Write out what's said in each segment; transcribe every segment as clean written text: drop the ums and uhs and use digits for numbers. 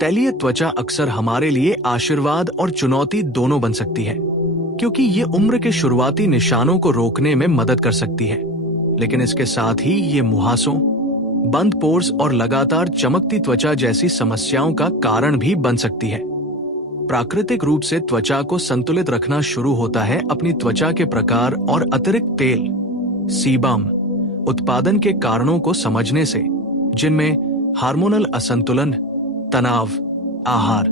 तैलीय त्वचा अक्सर हमारे लिए आशीर्वाद और चुनौती दोनों बन सकती है, क्योंकि ये उम्र के शुरुआती निशानों को रोकने में मदद कर सकती है, लेकिन इसके साथ ही ये मुहासों, बंद पोर्स और लगातार चमकती त्वचा जैसी समस्याओं का कारण भी बन सकती है। प्राकृतिक रूप से त्वचा को संतुलित रखना शुरू होता है अपनी त्वचा के प्रकार और अतिरिक्त तेल, सीबम उत्पादन के कारणों को समझने से, जिनमें हार्मोनल असंतुलन, तनाव, आहार,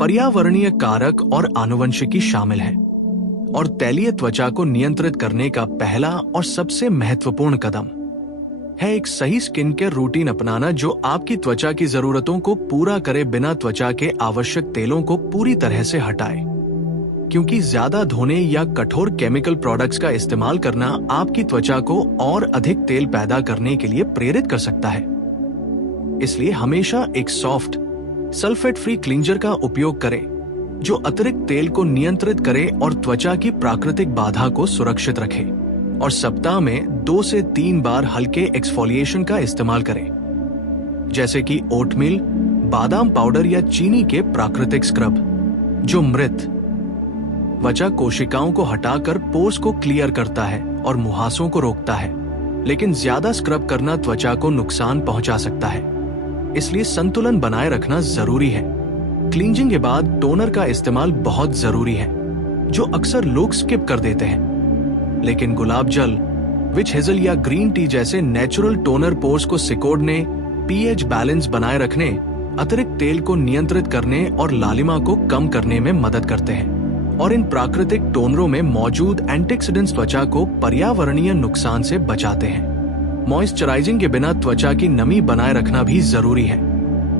पर्यावरणीय कारक और आनुवंशिकी शामिल है। और तैलीय त्वचा को नियंत्रित करने का पहला और सबसे महत्वपूर्ण कदम है एक सही स्किन केयर रूटीन अपनाना, जो आपकी त्वचा की जरूरतों को पूरा करे बिना त्वचा के आवश्यक तेलों को पूरी तरह से हटाए, क्योंकि ज्यादा धोने या कठोर केमिकल प्रोडक्ट्स का इस्तेमाल करना आपकी त्वचा को और अधिक तेल पैदा करने के लिए प्रेरित कर सकता है। इसलिए हमेशा एक सॉफ्ट, सल्फेट फ्री क्लींजर का उपयोग करें, जो अतिरिक्त तेल को नियंत्रित करे और त्वचा की प्राकृतिक बाधा को सुरक्षित रखे। और सप्ताह में 2 से 3 बार हल्के एक्सफोलिएशन का इस्तेमाल करें, जैसे कि ओटमील, बादाम पाउडर या चीनी के प्राकृतिक स्क्रब, जो मृत त्वचा कोशिकाओं को हटाकर पोर्स को क्लियर करता है और मुहासों को रोकता है। लेकिन ज्यादा स्क्रब करना त्वचा को नुकसान पहुंचा सकता है, इसलिए संतुलन बनाए रखना जरूरी है। क्लींजिंग के बाद टोनर का इस्तेमाल बहुत जरूरी है, जो अक्सर लोग स्किप कर देते हैं। लेकिन गुलाब जल, विच हेजल या ग्रीन टी जैसे नेचुरल टोनर पोर्स को सिकोड़ने, पीएच बैलेंस बनाए रखने, अतिरिक्त तेल को नियंत्रित करने और लालिमा को कम करने में मदद करते हैं। और इन प्राकृतिक टोनरों में मौजूद एंटीऑक्सीडेंट्स त्वचा को पर्यावरणीय नुकसान से बचाते हैं। मॉइस्चराइजिंग के बिना त्वचा की नमी बनाए रखना भी जरूरी है,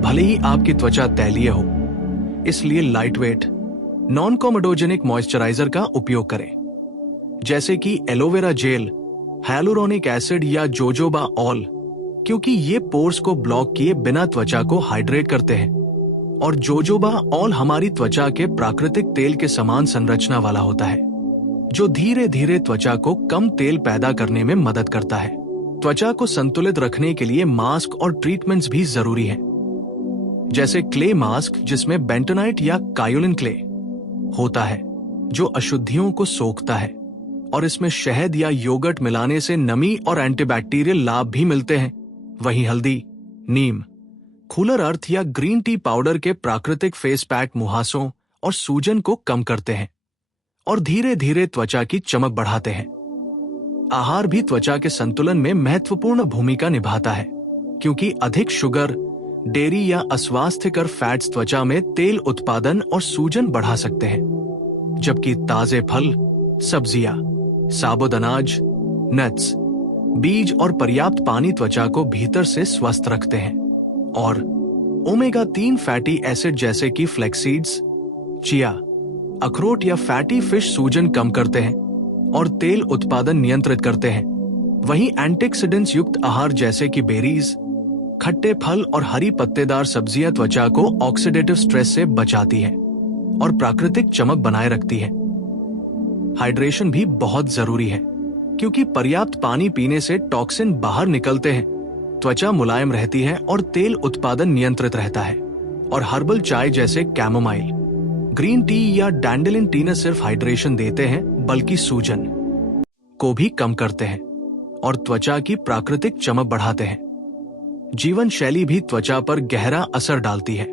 भले ही आपकी त्वचा तैलीय हो। इसलिए लाइटवेट, नॉन कोमोडोजेनिक मॉइस्चराइजर का उपयोग करें, जैसे कि एलोवेरा जेल, हाइलुरोनिक एसिड या जोजोबा ऑल, क्योंकि ये पोर्स को ब्लॉक किए बिना त्वचा को हाइड्रेट करते हैं। और जोजोबा ऑल हमारी त्वचा के प्राकृतिक तेल के समान संरचना वाला होता है, जो धीरे धीरे त्वचा को कम तेल पैदा करने में मदद करता है। त्वचा को संतुलित रखने के लिए मास्क और ट्रीटमेंट्स भी जरूरी हैं, जैसे क्ले मास्क, जिसमें बेंटोनाइट या कायोलिन क्ले होता है, जो अशुद्धियों को सोखता है, और इसमें शहद या योगर्ट मिलाने से नमी और एंटीबैक्टीरियल लाभ भी मिलते हैं। वहीं हल्दी, नीम, कूलर अर्थ या ग्रीन टी पाउडर के प्राकृतिक फेस पैक मुहासों और सूजन को कम करते हैं और धीरे धीरे त्वचा की चमक बढ़ाते हैं। आहार भी त्वचा के संतुलन में महत्वपूर्ण भूमिका निभाता है, क्योंकि अधिक शुगर, डेयरी या अस्वास्थ्यकर फैट्स त्वचा में तेल उत्पादन और सूजन बढ़ा सकते हैं, जबकि ताजे फल, सब्जियां, साबुत अनाज, नट्स, बीज और पर्याप्त पानी त्वचा को भीतर से स्वस्थ रखते हैं। और ओमेगा 3 फैटी एसिड जैसे कि फ्लैक्सीड्स, चिया, अखरोट या फैटी फिश सूजन कम करते हैं और तेल उत्पादन नियंत्रित करते हैं। वहीं एंटीऑक्सीडेंट्स युक्त आहार जैसे कि बेरीज, खट्टे फल और हरी पत्तेदार सब्जियां त्वचा को ऑक्सीडेटिव स्ट्रेस से बचाती है और प्राकृतिक चमक बनाए रखती है। हाइड्रेशन भी बहुत जरूरी है, क्योंकि पर्याप्त पानी पीने से टॉक्सिन बाहर निकलते हैं, त्वचा मुलायम रहती है और तेल उत्पादन नियंत्रित रहता है। और हर्बल चाय जैसे कैमोमाइल, ग्रीन टी या डैंडेलिन टी न सिर्फ हाइड्रेशन देते हैं, बल्कि सूजन को भी कम करते हैं और त्वचा की प्राकृतिक चमक बढ़ाते हैं। जीवन शैली भी त्वचा पर गहरा असर डालती है,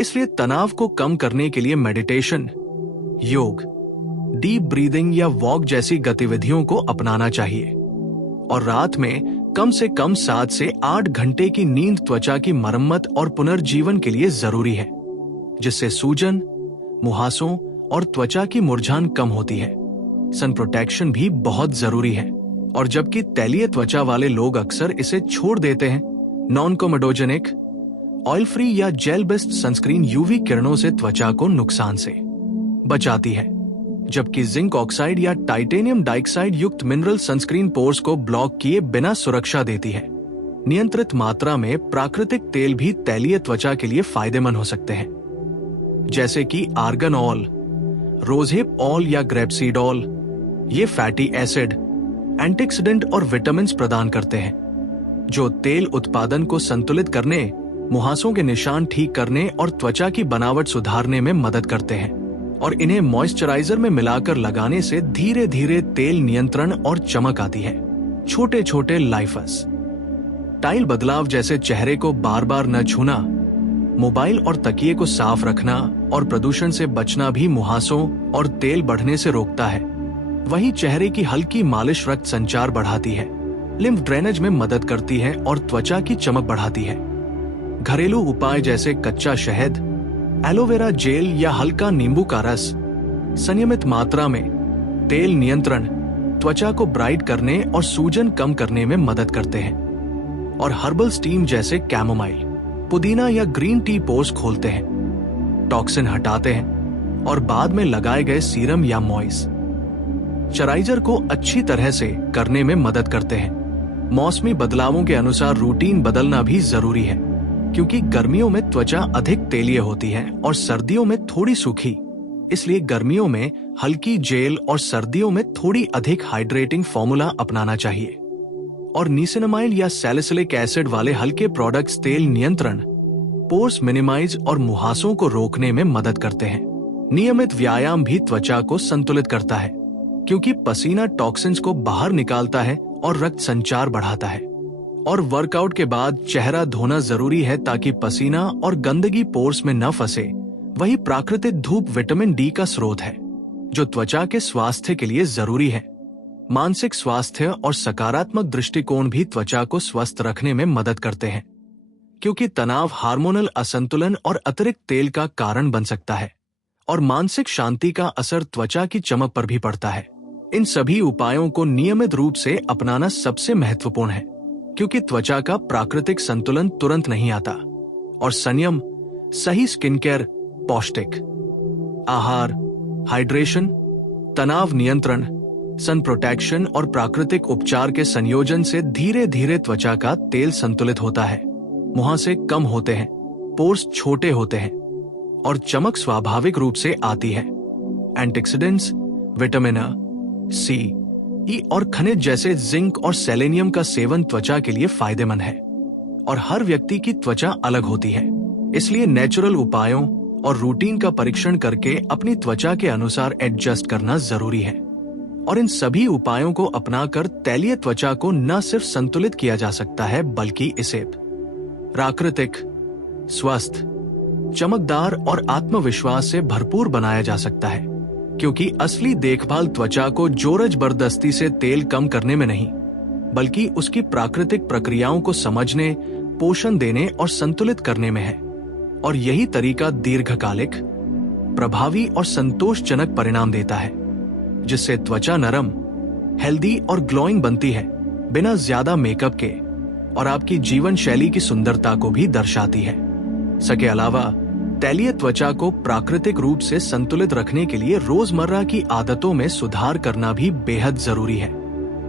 इसलिए तनाव को कम करने के लिए मेडिटेशन, योग, डीप ब्रीदिंग या वॉक जैसी गतिविधियों को अपनाना चाहिए। और रात में कम से कम 7 से 8 घंटे की नींद त्वचा की मरम्मत और पुनर्जीवन के लिए जरूरी है, जिससे सूजन, मुहासों और त्वचा की मुरझान कम होती है। सन प्रोटेक्शन भी बहुत जरूरी है, और जबकि तैलीय त्वचा वाले लोग अक्सर इसे छोड़ देते हैं, नॉन कोमोडोजेनिक, ऑयल फ्री या जेल बेस्ड सनस्क्रीन यूवी किरणों से त्वचा को नुकसान से बचाती है, जबकि जिंक ऑक्साइड या टाइटेनियम डाइऑक्साइड युक्त मिनरल सनस्क्रीन पोर्स को ब्लॉक किए बिना सुरक्षा देती है। नियंत्रित मात्रा में प्राकृतिक तेल भी तैलीय त्वचा के लिए फायदेमंद हो सकते हैं, जैसे कि आर्गन ऑयल, रोजहिप ऑयल या ग्रेपसीड ऑयल। ये फैटी एसिड, एंटीऑक्सीडेंट और विटामिन्स प्रदान करते हैं, जो तेल उत्पादन को संतुलित करने मुहासों के निशान ठीक करने और त्वचा की बनावट सुधारने में मदद करते हैं और इन्हें मॉइस्चराइजर में मिलाकर लगाने से धीरे धीरे तेल नियंत्रण और चमक आती है। छोटे छोटे लाइफस टाइल बदलाव जैसे चेहरे को बार बार न छूना, मोबाइल और तकिए को साफ रखना और प्रदूषण से बचना भी मुहासों और तेल बढ़ने से रोकता है। वहीं चेहरे की हल्की मालिश रक्त संचार बढ़ाती है, लिम्फ ड्रेनेज में मदद करती है और त्वचा की चमक बढ़ाती है। घरेलू उपाय जैसे कच्चा शहद, एलोवेरा जेल या हल्का नींबू का रस संयमित मात्रा में तेल नियंत्रण, त्वचा को ब्राइट करने और सूजन कम करने में मदद करते हैं। और हर्बल स्टीम जैसे कैमोमाइल, पुदीना या ग्रीन टी पोर्स खोलते हैं, टॉक्सिन हटाते हैं और बाद में लगाए गए सीरम या मॉइस्चराइजर को अच्छी तरह से करने में मदद करते हैं। मौसमी बदलावों के अनुसार रूटीन बदलना भी जरूरी है, क्योंकि गर्मियों में त्वचा अधिक तेलीय होती है और सर्दियों में थोड़ी सूखी। इसलिए गर्मियों में हल्की जेल और सर्दियों में थोड़ी अधिक हाइड्रेटिंग फॉर्मूला अपनाना चाहिए। और निसिनामाइड या सैलिसिलिक एसिड वाले हल्के प्रोडक्ट्स तेल नियंत्रण, पोर्स मिनिमाइज और मुहासों को रोकने में मदद करते हैं। नियमित व्यायाम भी त्वचा को संतुलित करता है, क्योंकि पसीना टॉक्सिन्स को बाहर निकालता है और रक्त संचार बढ़ाता है। और वर्कआउट के बाद चेहरा धोना जरूरी है ताकि पसीना और गंदगी पोर्स में न फंसे। वही प्राकृतिक धूप विटामिन डी का स्रोत है, जो त्वचा के स्वास्थ्य के लिए जरूरी है। मानसिक स्वास्थ्य और सकारात्मक दृष्टिकोण भी त्वचा को स्वस्थ रखने में मदद करते हैं, क्योंकि तनाव हार्मोनल असंतुलन और अतिरिक्त तेल का कारण बन सकता है और मानसिक शांति का असर त्वचा की चमक पर भी पड़ता है। इन सभी उपायों को नियमित रूप से अपनाना सबसे महत्वपूर्ण है, क्योंकि त्वचा का प्राकृतिक संतुलन तुरंत नहीं आता और संयम, सही स्किन केयर, पौष्टिक आहार, हाइड्रेशन, तनाव नियंत्रण, सन प्रोटेक्शन और प्राकृतिक उपचार के संयोजन से धीरे धीरे त्वचा का तेल संतुलित होता है, मुहासे कम होते हैं, पोर्स छोटे होते हैं और चमक स्वाभाविक रूप से आती है। एंटीऑक्सीडेंट्स, विटामिन सी, ई और खनिज जैसे जिंक और सेलेनियम का सेवन त्वचा के लिए फायदेमंद है। और हर व्यक्ति की त्वचा अलग होती है, इसलिए नेचुरल उपायों और रूटीन का परीक्षण करके अपनी त्वचा के अनुसार एडजस्ट करना जरूरी है। और इन सभी उपायों को अपनाकर तैलीय त्वचा को न सिर्फ संतुलित किया जा सकता है, बल्कि इसे प्राकृतिक, स्वस्थ, चमकदार और आत्मविश्वास से भरपूर बनाया जा सकता है। क्योंकि असली देखभाल त्वचा को जोर जबरदस्ती से तेल कम करने में नहीं, बल्कि उसकी प्राकृतिक प्रक्रियाओं को समझने, पोषण देने और संतुलित करने में है। और यही तरीका दीर्घकालिक, प्रभावी और संतोषजनक परिणाम देता है, जिससे त्वचा नरम, हेल्दी और ग्लोइंग बनती है, बिना ज्यादा मेकअप के, और आपकी जीवन शैली की सुंदरता को भी दर्शाती है। इसके अलावा तैलीय त्वचा को प्राकृतिक रूप से संतुलित रखने के लिए रोजमर्रा की आदतों में सुधार करना भी बेहद जरूरी है,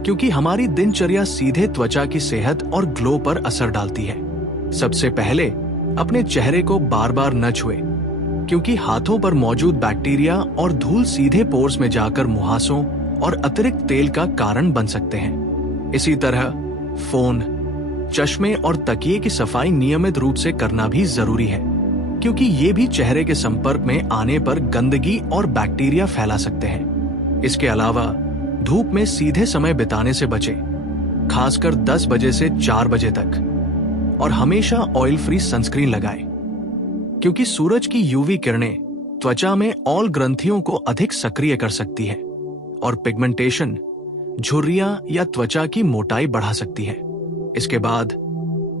क्योंकि हमारी दिनचर्या सीधे त्वचा की सेहत और ग्लो पर असर डालती है। सबसे पहले अपने चेहरे को बार बार न छुएं, क्योंकि हाथों पर मौजूद बैक्टीरिया और धूल सीधे पोर्स में जाकर मुहासों और अतिरिक्त तेल का कारण बन सकते हैं। इसी तरह फोन, चश्मे और तकिए की सफाई नियमित रूप से करना भी जरूरी है, क्योंकि ये भी चेहरे के संपर्क में आने पर गंदगी और बैक्टीरिया फैला सकते हैं। इसके अलावा धूप में सीधे समय बिताने से बचें, खासकर 10 बजे से 4 बजे तक, और हमेशा ऑयल फ्री सनस्क्रीन लगाएं, क्योंकि सूरज की यूवी किरणें त्वचा में ऑल ग्रंथियों को अधिक सक्रिय कर सकती है और पिगमेंटेशन, झुर्रियां या त्वचा की मोटाई बढ़ा सकती है। इसके बाद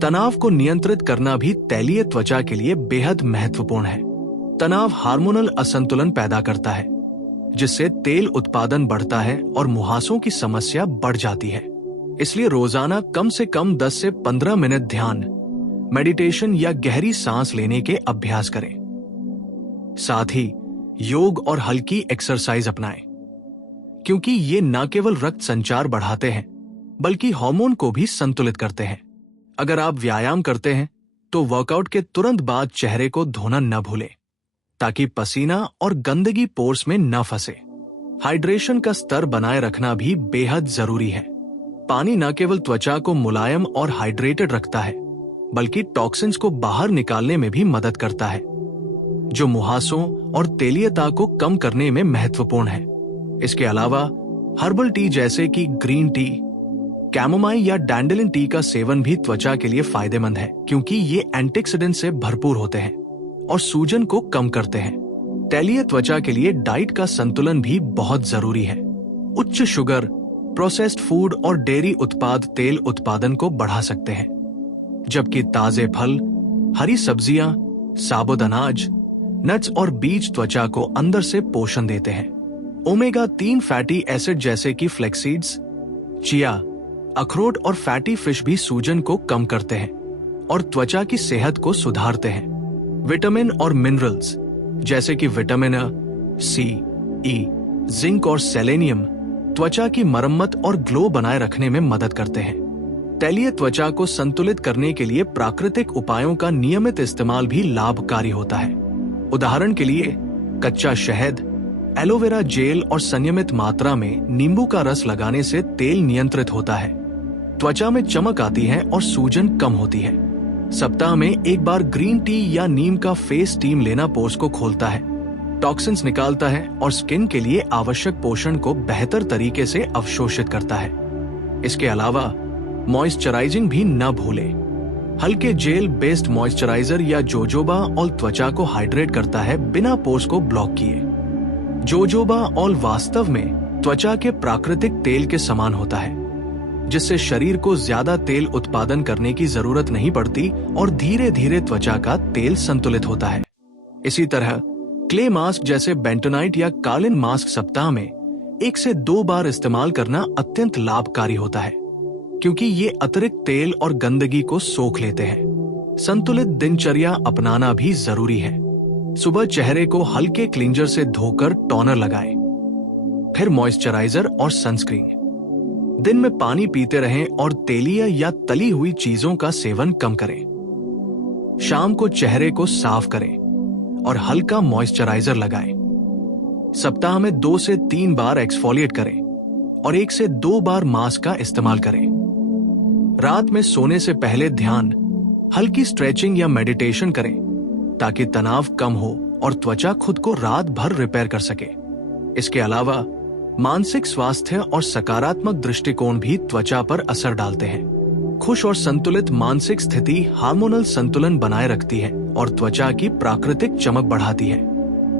तनाव को नियंत्रित करना भी तैलीय त्वचा के लिए बेहद महत्वपूर्ण है। तनाव हार्मोनल असंतुलन पैदा करता है, जिससे तेल उत्पादन बढ़ता है और मुहासों की समस्या बढ़ जाती है। इसलिए रोजाना कम से कम 10 से 15 मिनट ध्यान, मेडिटेशन या गहरी सांस लेने के अभ्यास करें। साथ ही योग और हल्की एक्सरसाइज अपनाएं, क्योंकि ये न केवल रक्त संचार बढ़ाते हैं, बल्कि हार्मोन को भी संतुलित करते हैं। अगर आप व्यायाम करते हैं तो वर्कआउट के तुरंत बाद चेहरे को धोना न भूलें, ताकि पसीना और गंदगी पोर्स में न फंसे। हाइड्रेशन का स्तर बनाए रखना भी बेहद जरूरी है। पानी न केवल त्वचा को मुलायम और हाइड्रेटेड रखता है, बल्कि टॉक्सिन्स को बाहर निकालने में भी मदद करता है, जो मुहासों और तेलियता को कम करने में महत्वपूर्ण है। इसके अलावा हर्बल टी जैसे कि ग्रीन टी, कैमोमाइल या डैंडेलिन टी का सेवन भी त्वचा के लिए फायदेमंद है, क्योंकि ये एंटीऑक्सीडेंट से भरपूर होते हैं और सूजन को कम करते हैं। तैलीय त्वचा के लिए डाइट का संतुलन भी बहुत जरूरी है। उच्च शुगर, प्रोसेस्ड फूड और डेयरी उत्पाद तेल उत्पादन को बढ़ा सकते हैं, जबकि ताजे फल, हरी सब्जियां, साबुत अनाज, नट्स और बीज त्वचा को अंदर से पोषण देते हैं। ओमेगा 3 फैटी एसिड जैसे कि फ्लेक्सीड्स, चिया, अखरोट और फैटी फिश भी सूजन को कम करते हैं और त्वचा की सेहत को सुधारते हैं। विटामिन और मिनरल्स जैसे कि विटामिन सी, ई, जिंक और सेलेनियम त्वचा की मरम्मत और ग्लो बनाए रखने में मदद करते हैं। तैलीय त्वचा को संतुलित करने के लिए प्राकृतिक उपायों का नियमित इस्तेमाल भी लाभकारी होता है। उदाहरण के लिए कच्चा शहद, एलोवेरा जेल और संयमित मात्रा में नींबू का रस लगाने से तेल नियंत्रित होता है, त्वचा में चमक आती है और सूजन कम होती है। सप्ताह में एक बार ग्रीन टी या नीम का फेस टीम लेना पोर्स को खोलता है, टॉक्सिन्स निकालता है और स्किन के लिए आवश्यक पोषण को बेहतर तरीके से अवशोषित करता है। इसके अलावा मॉइस्चराइजिंग भी न भूलें। हल्के जेल बेस्ड मॉइस्चराइजर या जोजोबा ऑयल त्वचा को हाइड्रेट करता है बिना पोर्स को ब्लॉक किए। जोजोबा ऑयल वास्तव में त्वचा के प्राकृतिक तेल के समान होता है, जिससे शरीर को ज्यादा तेल उत्पादन करने की जरूरत नहीं पड़ती और धीरे धीरे त्वचा का तेल संतुलित होता है। इसी तरह क्ले मास्क जैसे बेंटोनाइट या कालिन मास्क सप्ताह में 1 से 2 बार इस्तेमाल करना अत्यंत लाभकारी होता है, क्योंकि ये अतिरिक्त तेल और गंदगी को सोख लेते हैं। संतुलित दिनचर्या अपनाना भी जरूरी है। सुबह चेहरे को हल्के क्लींजर से धोकर टोनर लगाएं, फिर मॉइस्चराइजर और सनस्क्रीन। दिन में पानी पीते रहें और तेलीय या तली हुई चीजों का सेवन कम करें। शाम को चेहरे को साफ करें और हल्का मॉइस्चराइजर लगाएं। सप्ताह में 2 से 3 बार एक्सफोलिएट करें और 1 से 2 बार मास्क का इस्तेमाल करें। रात में सोने से पहले ध्यान, हल्की स्ट्रेचिंग या मेडिटेशन करें ताकि तनाव कम हो और त्वचा खुद को रात भर रिपेयर कर सके। इसके अलावा मानसिक स्वास्थ्य और सकारात्मक दृष्टिकोण भी त्वचा पर असर डालते हैं। खुश और संतुलित मानसिक स्थिति हार्मोनल संतुलन बनाए रखती है और त्वचा की प्राकृतिक चमक बढ़ाती है।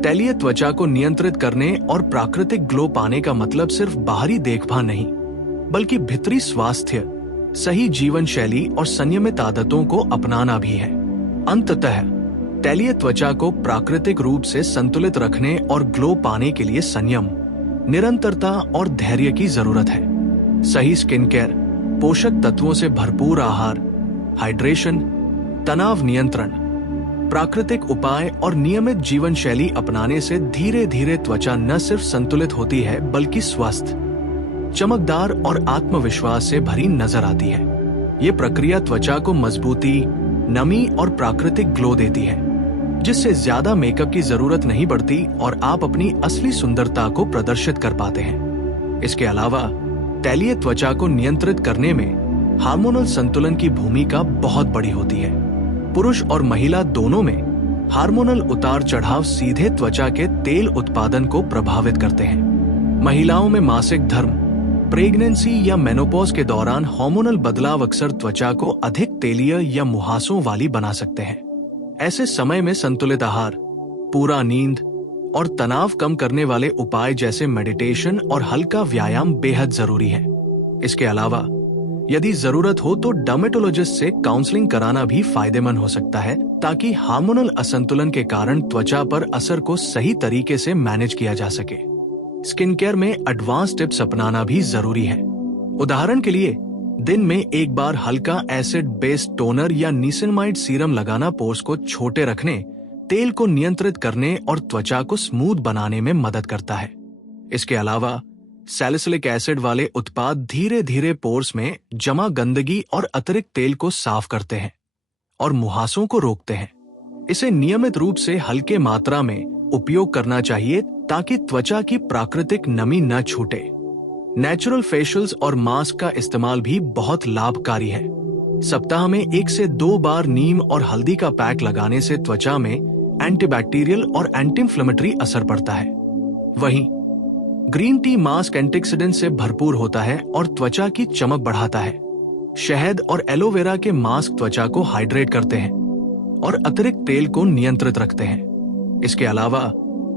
तैलीय त्वचा को नियंत्रित करने और प्राकृतिक ग्लो पाने का मतलब सिर्फ बाहरी देखभाल नहीं, बल्कि भीतरी स्वास्थ्य, सही जीवन शैली और संयमित आदतों को अपनाना भी है। अंततः तैलीय त्वचा को प्राकृतिक रूप से संतुलित रखने और ग्लो पाने के लिए संयम, निरंतरता और धैर्य की जरूरत है। सही स्किन केयर, पोषक तत्वों से भरपूर आहार, हाइड्रेशन, तनाव नियंत्रण, प्राकृतिक उपाय और नियमित जीवन शैली अपनाने से धीरे धीरे त्वचा न सिर्फ संतुलित होती है, बल्कि स्वस्थ, चमकदार और आत्मविश्वास से भरी नजर आती है। ये प्रक्रिया त्वचा को मजबूती, नमी और प्राकृतिक ग्लो देती है, जिससे ज्यादा मेकअप की जरूरत नहीं पड़ती और आप अपनी असली सुंदरता को प्रदर्शित कर पाते हैं। इसके अलावा तैलीय त्वचा को नियंत्रित करने में हार्मोनल संतुलन की भूमिका बहुत बड़ी होती है। पुरुष और महिला दोनों में हार्मोनल उतार चढ़ाव सीधे त्वचा के तेल उत्पादन को प्रभावित करते हैं। महिलाओं में मासिक धर्म, प्रेगनेंसी या मेनोपॉज के दौरान हार्मोनल बदलाव अक्सर त्वचा को अधिक तेलीय या मुहासों वाली बना सकते हैं। ऐसे समय में संतुलित आहार, पूरा नींद और तनाव कम करने वाले उपाय जैसे मेडिटेशन और हल्का व्यायाम बेहद जरूरी है। इसके अलावा यदि जरूरत हो तो डर्मेटोलॉजिस्ट से काउंसलिंग कराना भी फायदेमंद हो सकता है, ताकि हार्मोनल असंतुलन के कारण त्वचा पर असर को सही तरीके से मैनेज किया जा सके। स्किन केयर में एडवांस टिप्स अपनाना भी जरूरी है। उदाहरण के लिए दिन में एक बार हल्का एसिड बेस्ड टोनर या निसिनमाइड सीरम लगाना पोर्स को छोटे रखने, तेल को नियंत्रित करने और त्वचा को स्मूथ बनाने में मदद करता है। इसके अलावा सैलिसिलिक एसिड वाले उत्पाद धीरे धीरे पोर्स में जमा गंदगी और अतिरिक्त तेल को साफ करते हैं और मुहासों को रोकते हैं। इसे नियमित रूप से हल्के मात्रा में उपयोग करना चाहिए ताकि त्वचा की प्राकृतिक नमी न छूटे। नेचुरल फेशियल्स और मास्क का इस्तेमाल भी बहुत लाभकारी है। सप्ताह में 1 से 2 बार नीम और हल्दी का पैक लगाने से त्वचा में एंटीबैक्टीरियल और एंटी इंफ्लेमेटरी असर पड़ता है। वहीं ग्रीन टी मास्क एंटीऑक्सीडेंट से भरपूर होता है और त्वचा की चमक बढ़ाता है। शहद और एलोवेरा के मास्क त्वचा को हाइड्रेट करते हैं और अतिरिक्त तेल को नियंत्रित रखते हैं। इसके अलावा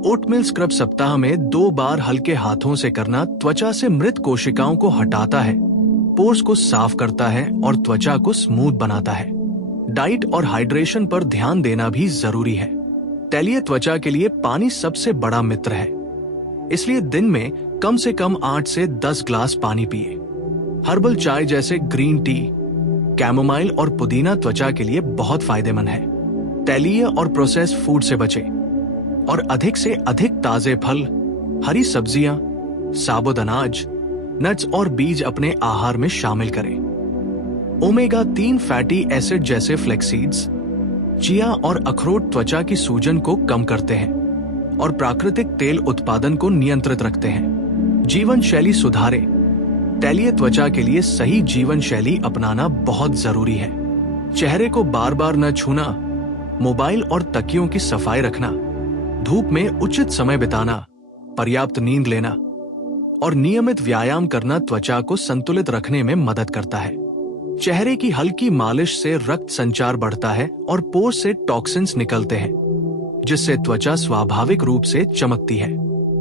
ओटमील स्क्रब सप्ताह में 2 बार हल्के हाथों से करना त्वचा से मृत कोशिकाओं को हटाता है, पोर्स को साफ करता है और त्वचा को स्मूथ बनाता है। डाइट और हाइड्रेशन पर ध्यान देना भी जरूरी है। तैलीय त्वचा के लिए पानी सबसे बड़ा मित्र है, इसलिए दिन में कम से कम 8 से 10 ग्लास पानी पिए। हर्बल चाय जैसे ग्रीन टी, कैमोमाइल और पुदीना त्वचा के लिए बहुत फायदेमंद है। तैलीय और प्रोसेस्ड फूड से बचें और अधिक से अधिक ताजे फल, हरी सब्जियां, साबुत अनाज, नट्स और बीज अपने आहार में शामिल करें। ओमेगा 3 फैटी एसिड जैसे फ्लेक्सीड्स, चिया और अखरोट त्वचा की सूजन को कम करते हैं और प्राकृतिक तेल उत्पादन को नियंत्रित रखते हैं। जीवन शैली सुधारें। तैलीय त्वचा के लिए सही जीवन शैली अपनाना बहुत जरूरी है। चेहरे को बार बार न छूना, मोबाइल और तकियों की सफाई रखना, धूप में उचित समय बिताना, पर्याप्त नींद लेना और नियमित व्यायाम करना त्वचा को संतुलित रखने में मदद करता है। चेहरे की हल्की मालिश से रक्त संचार बढ़ता है और पोर से टॉक्सिन्स निकलते हैं, जिससे त्वचा स्वाभाविक रूप से चमकती है।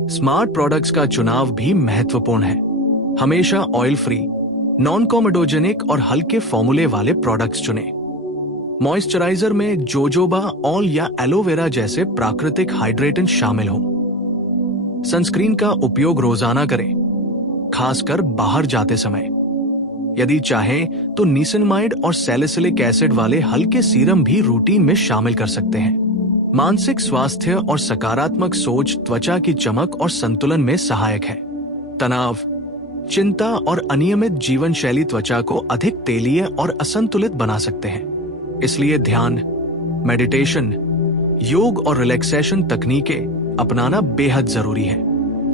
स्मार्ट प्रोडक्ट्स का चुनाव भी महत्वपूर्ण है। हमेशा ऑयल फ्री, नॉन कॉमेडोजेनिक और हल्के फॉर्मूले वाले प्रोडक्ट्स चुनें। मॉइस्चराइजर में जोजोबा ऑल या एलोवेरा जैसे प्राकृतिक हाइड्रेटेंट शामिल हों। सनस्क्रीन का उपयोग रोजाना करें, खासकर बाहर जाते समय। यदि चाहें तो निसिनमाइड और सैलिसिलिक एसिड वाले हल्के सीरम भी रूटीन में शामिल कर सकते हैं। मानसिक स्वास्थ्य और सकारात्मक सोच त्वचा की चमक और संतुलन में सहायक है। तनाव, चिंता और अनियमित जीवन शैली त्वचा को अधिक तेलीय और असंतुलित बना सकते हैं। इसलिए ध्यान, मेडिटेशन, योग और रिलैक्सेशन तकनीकें अपनाना बेहद जरूरी है।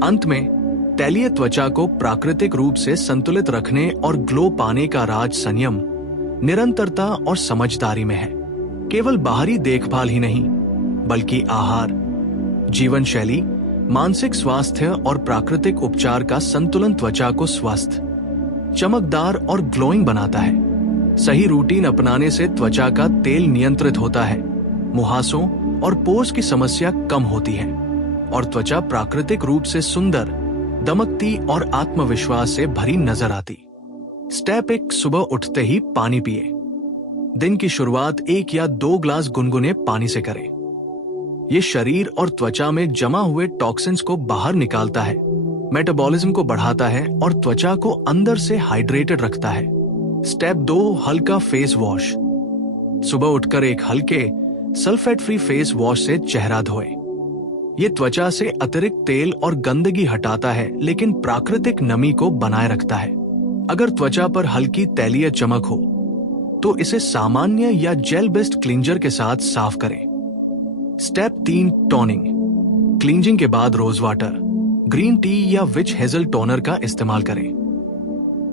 अंत में तैलीय त्वचा को प्राकृतिक रूप से संतुलित रखने और ग्लो पाने का राज संयम, निरंतरता और समझदारी में है। केवल बाहरी देखभाल ही नहीं, बल्कि आहार, जीवन शैली, मानसिक स्वास्थ्य और प्राकृतिक उपचार का संतुलन त्वचा को स्वस्थ, चमकदार और ग्लोइंग बनाता है। सही रूटीन अपनाने से त्वचा का तेल नियंत्रित होता है, मुहासों और पोर्स की समस्या कम होती है और त्वचा प्राकृतिक रूप से सुंदर, दमकती और आत्मविश्वास से भरी नजर आती। स्टेप 1, सुबह उठते ही पानी पिए। दिन की शुरुआत 1 या 2 ग्लास गुनगुने पानी से करें। ये शरीर और त्वचा में जमा हुए टॉक्सिन्स को बाहर निकालता है, मेटाबॉलिज्म को बढ़ाता है और त्वचा को अंदर से हाइड्रेटेड रखता है। स्टेप 2, हल्का फेस वॉश। सुबह उठकर एक हल्के सल्फेट फ्री फेस वॉश से चेहरा धोएं। ये त्वचा से अतिरिक्त तेल और गंदगी हटाता है, लेकिन प्राकृतिक नमी को बनाए रखता है। अगर त्वचा पर हल्की तैलीय चमक हो तो इसे सामान्य या जेल बेस्ड क्लींजर के साथ साफ करें। Step 3, toning. क्लींजिंग के बाद रोज वाटर, ग्रीन टी या विच हेजल टोनर का इस्तेमाल करें।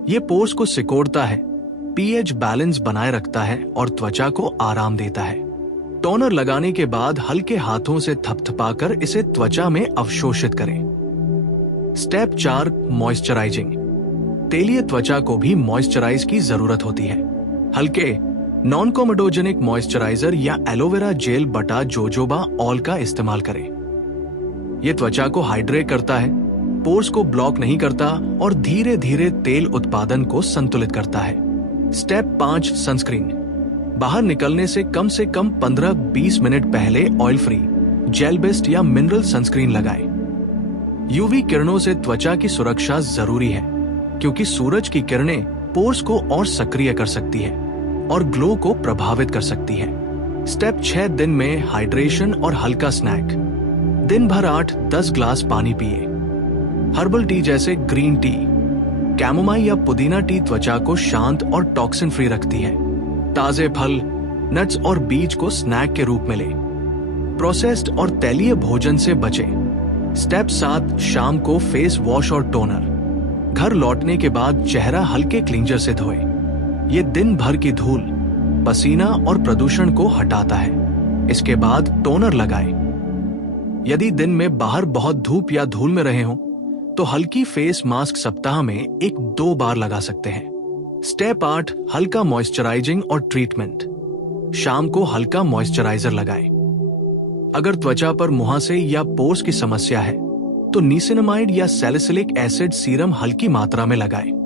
यह पोर्स को सिकोड़ता है, पीएच बैलेंस बनाए रखता है और त्वचा को आराम देता है। टोनर लगाने के बाद हल्के हाथों से थपथपाकर इसे त्वचा में अवशोषित करें। Step 4, moisturising. तैलीय त्वचा को भी मॉइस्चराइज की जरूरत होती है। हल्के नॉन कॉमेडोजेनिक मॉइस्चराइजर या एलोवेरा जेल बटा जोजोबा ऑल का इस्तेमाल करें। यह त्वचा को हाइड्रेट करता है, पोर्स को ब्लॉक नहीं करता और धीरे धीरे तेल उत्पादन को संतुलित करता है। Step 5, sunscreen. बाहर निकलने से कम 15-20 मिनट पहले ऑयल फ्री, जेल बेस्ड या मिनरल सनस्क्रीन लगाएं। यूवी किरणों से त्वचा की सुरक्षा जरूरी है, क्योंकि सूरज की किरणें पोर्स को और सक्रिय कर सकती है और ग्लो को प्रभावित कर सकती है। स्टेप 6, दिन में हाइड्रेशन और हल्का स्नैक। दिन भर 8-10 ग्लास पानी पिए। हर्बल टी जैसे ग्रीन टी, कैमोमाइल या पुदीना टी त्वचा को शांत और टॉक्सिन फ्री रखती है। ताजे फल, नट्स और बीज को स्नैक के रूप में लें। प्रोसेस्ड और तैलीय भोजन से बचें। स्टेप 7, शाम को फेस वॉश और टोनर। घर लौटने के बाद चेहरा हल्के क्लींजर से धोएं। ये दिन भर की धूल, पसीना और प्रदूषण को हटाता है। इसके बाद टोनर लगाएं। यदि दिन में बाहर बहुत धूप या धूल में रहे हों, तो हल्की फेस मास्क सप्ताह में 1-2 बार लगा सकते हैं। स्टेप 8, हल्का मॉइस्चराइजिंग और ट्रीटमेंट। शाम को हल्का मॉइस्चराइजर लगाएं। अगर त्वचा पर मुहासे या पोर्स की समस्या है, तो निसिनामाइड या सैलिसिलिक एसिड सीरम हल्की मात्रा में लगाएं।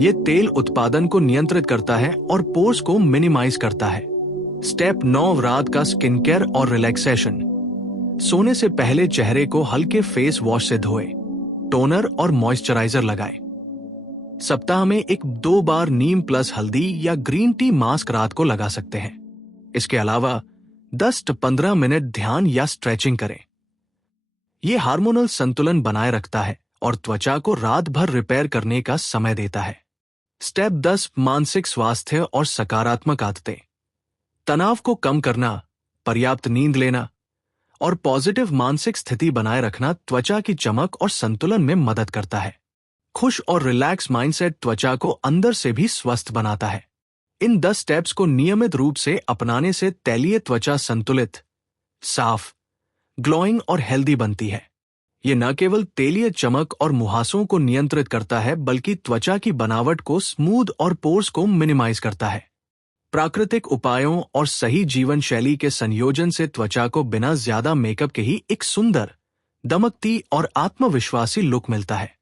यह तेल उत्पादन को नियंत्रित करता है और पोर्स को मिनिमाइज करता है। स्टेप 9, रात का स्किन केयर और रिलैक्सेशन। सोने से पहले चेहरे को हल्के फेस वॉश से धोएं, टोनर और मॉइस्चराइजर लगाएं। सप्ताह में 1-2 बार नीम प्लस हल्दी या ग्रीन टी मास्क रात को लगा सकते हैं। इसके अलावा 10-15 मिनट ध्यान या स्ट्रेचिंग करें। यह हार्मोनल संतुलन बनाए रखता है और त्वचा को रात भर रिपेयर करने का समय देता है। स्टेप 10, मानसिक स्वास्थ्य और सकारात्मक आदतें। तनाव को कम करना, पर्याप्त नींद लेना और पॉजिटिव मानसिक स्थिति बनाए रखना त्वचा की चमक और संतुलन में मदद करता है। खुश और रिलैक्स माइंडसेट त्वचा को अंदर से भी स्वस्थ बनाता है। इन 10 स्टेप्स को नियमित रूप से अपनाने से तैलीय त्वचा संतुलित, साफ, ग्लोइंग और हेल्दी बनती है। ये न केवल तैलीय चमक और मुहासों को नियंत्रित करता है, बल्कि त्वचा की बनावट को स्मूथ और पोर्स को मिनिमाइज करता है। प्राकृतिक उपायों और सही जीवन शैली के संयोजन से त्वचा को बिना ज्यादा मेकअप के ही एक सुंदर, दमकती और आत्मविश्वासी लुक मिलता है।